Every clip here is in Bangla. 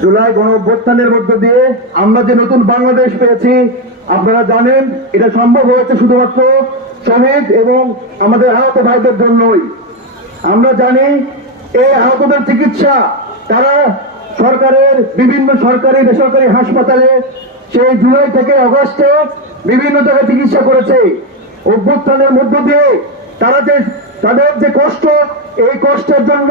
জুলাই গণ অভ্যুত্থানের মধ্য দিয়ে আমরা যে নতুন বাংলাদেশ পেয়েছি, আপনারা জানেন, এটা সম্ভব হয়েছে শুধুমাত্র শহীদ এবং আমাদের আহত ভাইদের জন্যই। আমরা জানি, এই আহতদের চিকিৎসা তারা সরকারের, বিভিন্ন সরকারি, বেসরকারি হাসপাতালে সেই জুলাই থেকে অগস্টে বিভিন্ন জায়গায় চিকিৎসা করেছে। অভ্যুত্থানের মধ্য দিয়ে তারা যে, তাদের যে কষ্ট, এই কষ্টের জন্য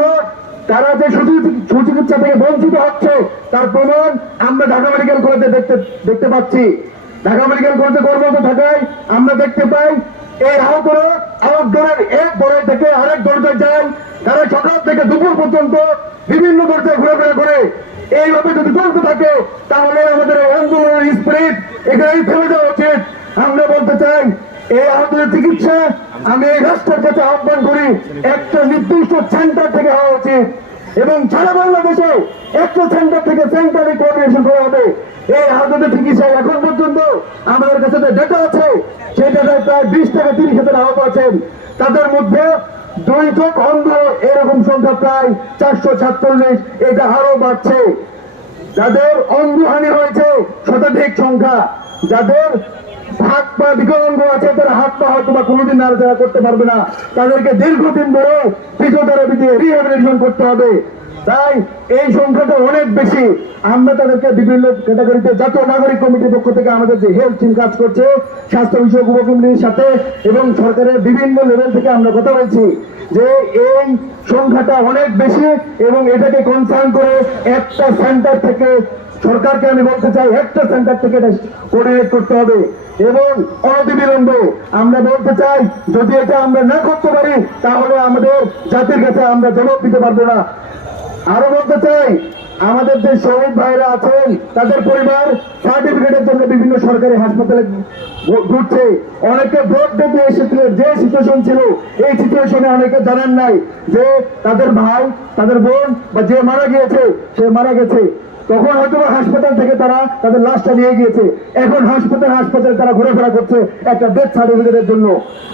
তারা যে সুচি- সুচিকিৎসা থেকে বঞ্চিত হচ্ছে, তার প্রমাণ আমরা ঢাকা মেডিকেল কলেজে দেখতে দেখতে পাচ্ছি। ঢাকা মেডিকেল কলেজে কর্মরত থাকায় আমরা দেখতে পাই, এই আহতরা আহত দলের এক দলের থেকে আরেক দরজায় যায়। তারা সকাল থেকে দুপুর পর্যন্ত বিভিন্ন দরজায় ঘোরাফেরা করে। এইভাবে যদি চলতে থাকে, তাহলে আমাদের আন্দোলনের স্পিরিট এখানেই থেমে যাওয়া উচিত। আমরা বলতে চাই, এই আহতদের চিকিৎসা আমি এই রাষ্ট্রের কাছে আহ্বান করি, একটা নির্দিষ্ট সেন্টার থেকে হওয়া উচিত। এবং সারা বাংলাদেশে একটা সেন্টার থেকে সেন্টারে কোঅর্ডিনেশন করা হবে। এই আহতদের চিকিৎসায় এখন পর্যন্ত আমাদের কাছে যে ডেটা আছে, সেই ডেটায় প্রায় বিশ থেকে তিরিশ হাজার আহত আছেন। তাদের মধ্যে দুই চোখ অন্ধ, এরকম সংখ্যা প্রায় চারশো সাতচল্লিশ। এটা আরও বাড়ছে। যাদের অঙ্গহানি হয়েছে, শতাধিক সংখ্যা। যাদের স্বাস্থ্য বিষয়ক সাথে এবং সরকারের বিভিন্ন লেভেল থেকে আমরা কথা বলছি যে এই সংখ্যাটা অনেক বেশি এবং এটাকে কনসার্ন করে একটা সেন্টার থেকে সরকারকে আমি বলতে চাই, একটা সেন্টার থেকে এটা কোঅর্ডিনেট করতে হবে। এবং অনতিবিলম্বে আমরা বলতে চাই, যদি এটা আমরা না করতে পারি, তাহলে আমাদের জাতির কাছে আমরা জবাব দিতে পারব না। আরও বলতে চাই, আমাদের যে শহীদ ভাইরা আছেন, তাদের পরিবার সার্টিফিকেটের জন্য বিভিন্ন সরকারি হাসপাতালে ঘুরছে। অনেকে ভোট দিতে এসেছিল যে সিচুয়েশন ছিল, এই সিচুয়েশনে অনেকে জানেন নাই যে তাদের ভাই, তাদের বোন বা যে মারা গিয়েছে, সে মারা গেছে। তখন হয়তো হাসপাতাল থেকে তারা তাদের লাশটা নিয়ে গিয়েছে। এখন হাসপাতাল, হাসপাতালে তারা ঘোরাফেরা করছে একটা ডেথ সার্টিফিকেটের জন্য।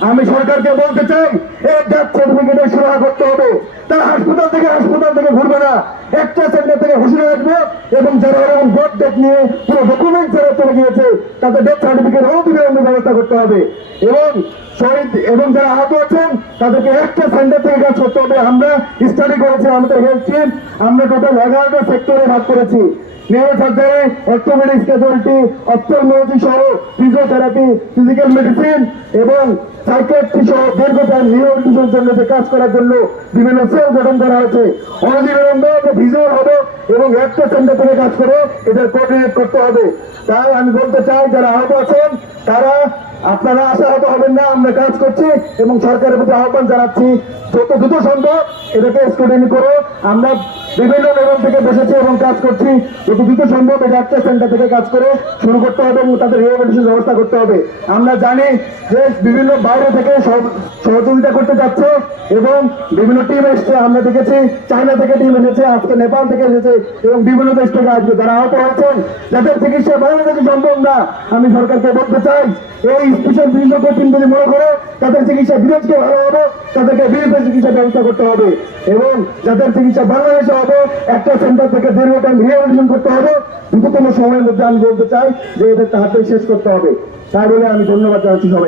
আমি সরকারকে বলতে চাই, এই ডেথ সার্টিফিকেটের সুরাহা করতে হবে। তারা হাসপাতাল থেকে হাসপাতাল থেকে ঘুরবে না। একটা সেন্টার থেকে ঘোষণা আসবে এবং যারা এরকম ডেট ডেট নিয়ে পুরো ডকুমেন্ট যারা চলে গিয়েছে, তাদের ডেথ সার্টিফিকেট অনতিবিলম্বে ব্যবস্থা করতে হবে। এবং শহীদ এবং যারা আহত আছেন, তাদেরকে একটা সেন্টার থেকে কাজ করতে হবে। আমরা স্টাডি করেছি আমাদের হেলথ টিম আমরা টোটাল এগারোটা সেক্টরে ভাগ করেছি। ক্যাজুয়ালিটি অপথলমোলজি সহ ফিজিওথেরাপি, ফিজিক্যাল মেডিসিন এবং সহ নিউরোটিসের জন্য যে কাজ করার জন্য বিভিন্ন সেল গঠন করা হয়েছে। অনবিলম্বে হবে এবং একটা সেন্টার থেকে কাজ করে এটা কোঅর্ডিনেট করতে হবে। তাই আমি বলতে চাই, যারা আহত আছেন, তারা আপনারা আশাহত হবেন না, আমরা কাজ করছি এবং সরকারের প্রতি আহ্বান জানাচ্ছি। যত দ্রুত সম্ভব এটাকে স্টুডেন্ট করে। আমরা বিভিন্ন লেভেল থেকে বসেছি এবং কাজ করছি। যত সম্ভব এটা একটা সেন্টার থেকে কাজ করে শুরু করতে হবে এবং তাদের রিহ্যাবিলিটেশন ব্যবস্থা করতে হবে। আমরা জানি যে বিভিন্ন বাইরে থেকে সহযোগিতা করতে যাচ্ছে এবং বিভিন্ন টিম এসছে, আমরা দেখেছি। চায়না থেকে টিম এসেছে, আজকে নেপাল থেকে এসেছে এবং বিভিন্ন দেশ থেকে আসবে। যারা আহত হয়েছেন, যাদের চিকিৎসা বাংলাদেশে সম্ভব না, আমি সরকারকে বলতে চাই, এই স্পেশাল বিশেষজ্ঞ টিম যদি মনে করে তাদের চিকিৎসা বিদেশকে ভালো হবে, তাদেরকে বিদেশে চিকিৎসা ব্যবস্থা করতে হবে। এবং যাদের চিকিৎসা বাংলাদেশে হবে, একটা সেন্টার থেকে দীর্ঘ টাইম রিহ্যাবিলিটেশন করতে হবে। দ্রুততম সময়ের মধ্যে আমি বলতে চাই যে এটা তাহাতে শেষ করতে হবে। তাই বলে আমি ধন্যবাদ জানাচ্ছি সবাই